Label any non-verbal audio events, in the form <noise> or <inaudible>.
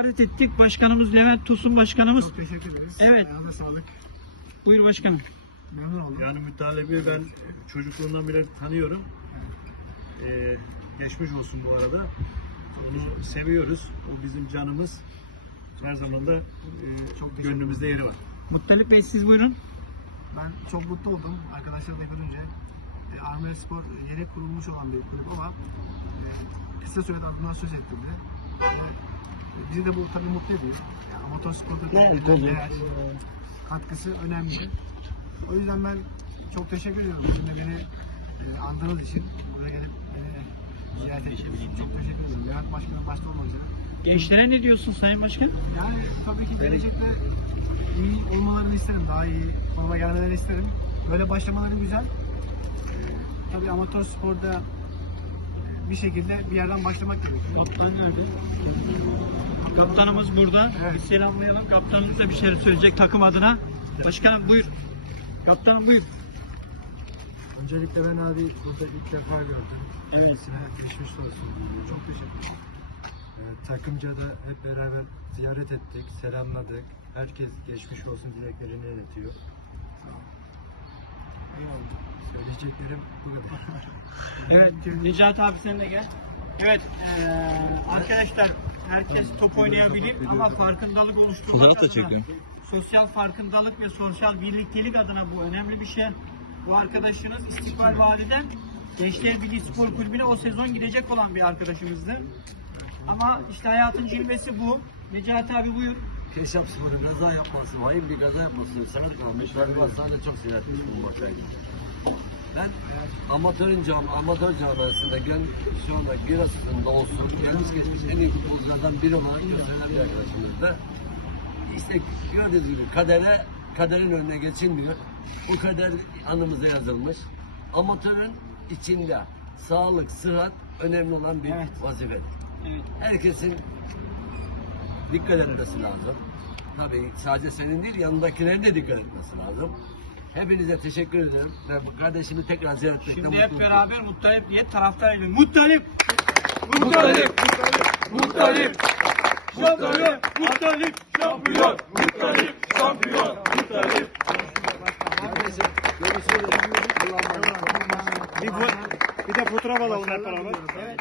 ziyaret ettik. Başkanımız Levent Tosun başkanımız. Çok teşekkür ederiz. Evet. Ayağına sağlık. Buyur başkanım. Memnun oldum. Yani mütalebi ben çocukluğundan beri tanıyorum. Ee, geçmiş olsun bu arada. Onu seviyoruz. O bizim canımız. Her zaman da e, Çok gönlümüzde yeri var. Muttalip Bey siz buyurun. Ben çok mutlu oldum arkadaşlar da görünce. E, Armel Spor yeni kurulmuş olan bir kulüp ama e, kısa sürede adından söz ettirdi. Ve, e, bizi de bu tabii mutlu ediyor. Yani tabii. değer, katkısı önemli. O yüzden ben çok teşekkür ediyorum. Şimdi beni e, andığınız için buraya gelip beni ziyaret ettiğiniz için çok teşekkür ederim. Levent Başkanım başta olmak üzere. Gençlere ne diyorsun Sayın Başkan? Yani tabii ki gelecekte iyi olmalarını isterim. Daha iyi konuma gelmelerini isterim. Böyle başlamaları güzel. Ee, tabii amatör sporda bir şekilde bir yerden başlamak gerekiyor. Kaptan nerede? Kaptanımız burada. Evet. Bir selamlayalım. Kaptanımız da bir şey söyleyecek takım adına. Başkanım buyur. Kaptanım buyur. Öncelikle ben abi burada ilk defa gördüm. Evet. Geçmiş olsun. Çok teşekkür ederim. Ee, takımca da hep beraber ziyaret ettik, selamladık. Herkes geçmiş olsun dileklerini iletiyor. Söyleyeceklerim bu kadar. <laughs> Evet. Necati abi sen de gel. Evet. eee, arkadaşlar herkes top oynayabilir ama farkındalık oluşturmak Fotoğraf da adına, çekiyorum. sosyal farkındalık ve sosyal birliktelik adına bu önemli bir şey. Bu arkadaşınız İstikbal Vali'den Gençler Birliği Spor Kulübü'ne o sezon gidecek olan bir arkadaşımızdı. Ama işte hayatın cilvesi bu. Necati abi buyur. Keşap sporu kaza yapması, vahim bir kaza yapması sınır kalmış. Ben hastanede çok seyretmiştim bu maça Ben amatörün cam, amatör camiasında gel, şu anda Giresun'da olsun, gelmiş geçmiş en iyi futbolculardan biri olarak gösterilen bir arkadaşımız da işte gördüğünüz gibi kadere, kaderin önüne geçilmiyor. Bu kader anımıza yazılmış. Amatörün içinde sağlık, sıhhat önemli olan bir Evet. vazifedir. Evet. Herkesin dikkat etmesi lazım. Tabii sadece senin değil yanındakilerin de dikkat etmesi lazım. Hepinize teşekkür ederim. Ben kardeşimi tekrar ziyaret etmekten Şimdi hep beraber Muttalip diye taraftarıyla. Muttalip! Muttalip! Muttalip! Muttalip! Muttalip! Şampiyon! Muttalip! Şampiyon! Muttalip! Bir, bir de fotoğraf alalım hep beraber. Evet.